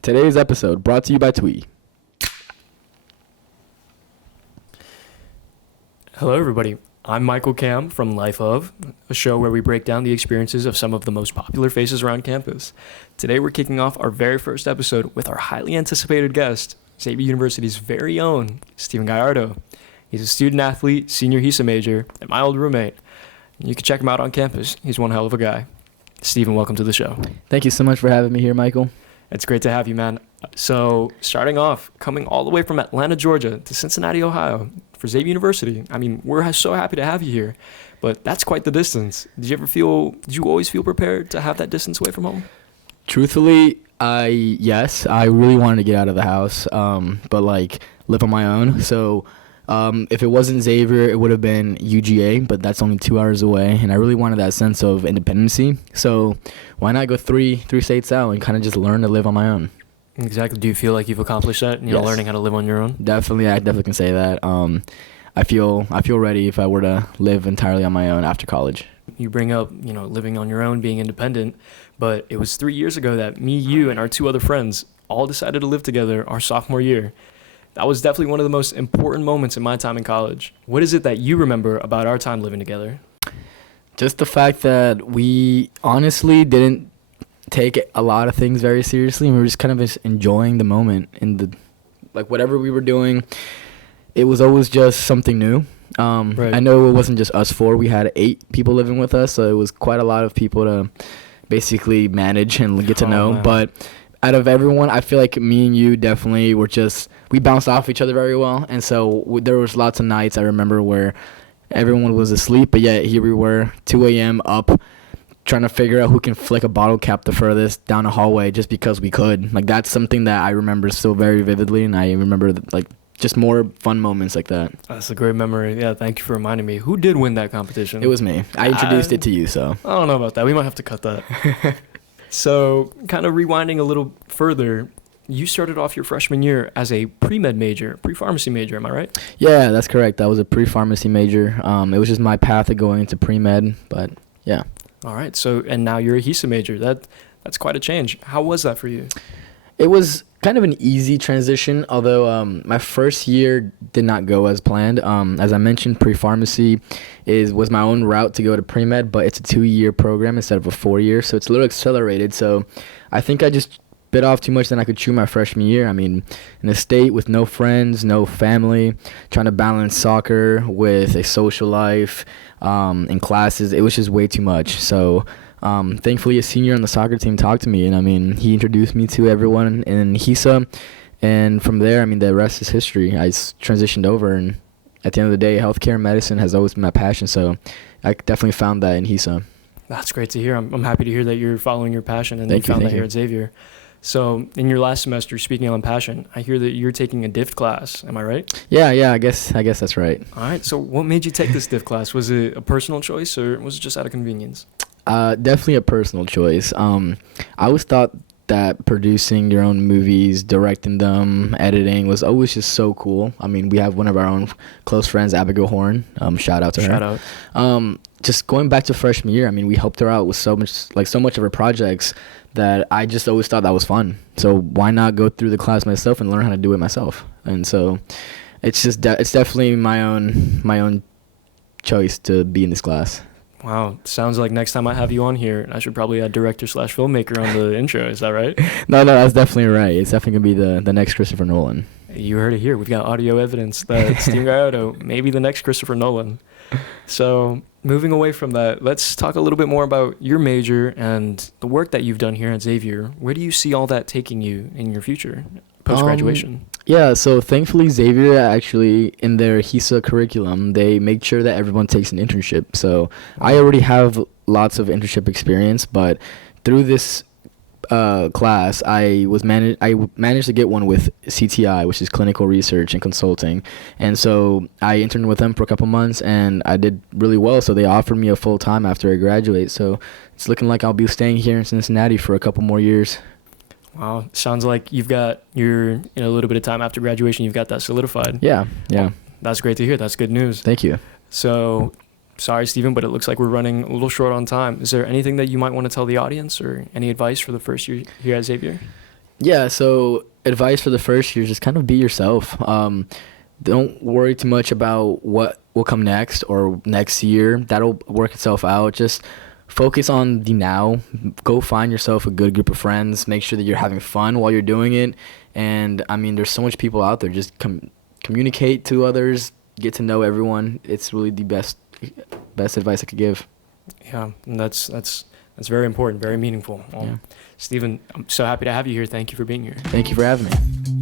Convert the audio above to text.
Today's episode brought to you by Twee. Hello, everybody. I'm Michael Cam from Life of, a show where we break down the experiences of some of the most popular faces around campus. Today, we're kicking off our very first episode with our highly anticipated guest, Xavier University's very own Stephen Gallardo. He's a student athlete, senior HISA major, and my old roommate. You can check him out on campus. He's one hell of a guy. Stephen, welcome to the show. Thank you so much for having me here, Michael. It's great to have you, man. So, starting off, coming all the way from Atlanta, Georgia to Cincinnati, Ohio for Xavier University. I mean, we're so happy to have you here, but that's quite the distance. Did you always feel prepared to have that distance away from home? Truthfully, yes, I really wanted to get out of the house, but live on my own. So, if it wasn't Xavier, it would have been UGA, but that's only 2 hours away, and I really wanted that sense of independency. So why not go three states out and kind of just learn to live on my own? Exactly. Do you feel like you've accomplished that? Yes. Learning how to live on your own? Definitely, I definitely can say that. I feel ready if I were to live entirely on my own after college. You bring up, living on your own, being independent, but it was 3 years ago that me, you, and our two other friends all decided to live together our sophomore year. That was definitely one of the most important moments in my time in college. What is it that you remember about our time living together? Just the fact that we honestly didn't take a lot of things very seriously, and we were just kind of just enjoying the moment. And whatever we were doing, it was always just something new. Right. I know it wasn't just us four. We had 8 people living with us, so it was quite a lot of people to basically manage and get to know. Man. But out of everyone, I feel like me and you definitely we bounced off each other very well. And so there was lots of nights I remember where everyone was asleep, but yet here we were, 2 a.m. up, trying to figure out who can flick a bottle cap the furthest down a hallway just because we could. That's something that I remember so very vividly, and I remember just more fun moments like that. That's a great memory. Yeah, thank you for reminding me. Who did win that competition? It was me. I introduced it to you, so. I don't know about that. We might have to cut that. So, kind of rewinding a little further, you started off your freshman year as a pre-med major, pre-pharmacy major, am I right? Yeah, that's correct. I was a pre-pharmacy major. It was just my path of going into pre-med, but yeah. All right, so, and now you're a HISA major. That's quite a change. How was that for you? It was kind of an easy transition, although my first year did not go as planned. As I mentioned, pre-pharmacy was my own route to go to pre-med, but it's a 2-year program instead of a 4-year, so it's a little accelerated. So I think I just bit off too much than I could chew my freshman year. I mean, in a state with no friends, no family, trying to balance soccer with a social life and classes, it was just way too much. So thankfully, a senior on the soccer team talked to me, and he introduced me to everyone in HISA, and from there, the rest is history. I transitioned over, and at the end of the day, healthcare and medicine has always been my passion, so I definitely found that in HISA. That's great to hear. I'm happy to hear that you're following your passion, and you found that here at Xavier. So, in your last semester, speaking on passion, I hear that you're taking a DIF class. Am I right? Yeah, I guess that's right. All right. So, what made you take this DIF class? Was it a personal choice, or was it just out of convenience? Definitely a personal choice. I always thought that producing your own movies, directing them, editing was always just so cool. We have one of our own close friends, Abigail Horn. Shout out to her. Shout out. Just going back to freshman year, we helped her out with so much of her projects that I just always thought that was fun. So why not go through the class myself and learn how to do it myself? And so it's just it's definitely my own choice to be in this class. Wow, sounds like next time I have you on here, I should probably add director/filmmaker on the intro. Is that right? No, that's definitely right. It's definitely gonna be the next Christopher Nolan. You heard it here. We've got audio evidence that Steve Gallardo may be the next Christopher Nolan. So, moving away from that, let's talk a little bit more about your major and the work that you've done here at Xavier. Where do you see all that taking you in your future, post-graduation? Yeah, so thankfully Xavier actually, in their HISA curriculum, they make sure that everyone takes an internship. So I already have lots of internship experience, but through this class, I managed to get one with CTI, which is clinical research and consulting, and so I interned with them for a couple months, and I did really well. So they offered me a full time after I graduate. So it's looking like I'll be staying here in Cincinnati for a couple more years. Wow, sounds like you've got a little bit of time after graduation. You've got that solidified. Yeah. Well, that's great to hear. That's good news. Thank you. So, sorry, Stephen, but it looks like we're running a little short on time. Is there anything that you might want to tell the audience or any advice for the first year here at Xavier? Yeah, so advice for the first year is just kind of be yourself. Don't worry too much about what will come next or next year. That'll work itself out. Just focus on the now. Go find yourself a good group of friends. Make sure that you're having fun while you're doing it. And, I mean, there's so much people out there. Just communicate to others. Get to know everyone. It's really the best advice I could give. Yeah, and that's very important, very meaningful. Yeah. Stephen, I'm so happy to have you here. Thank you for being here. Thank you for having me.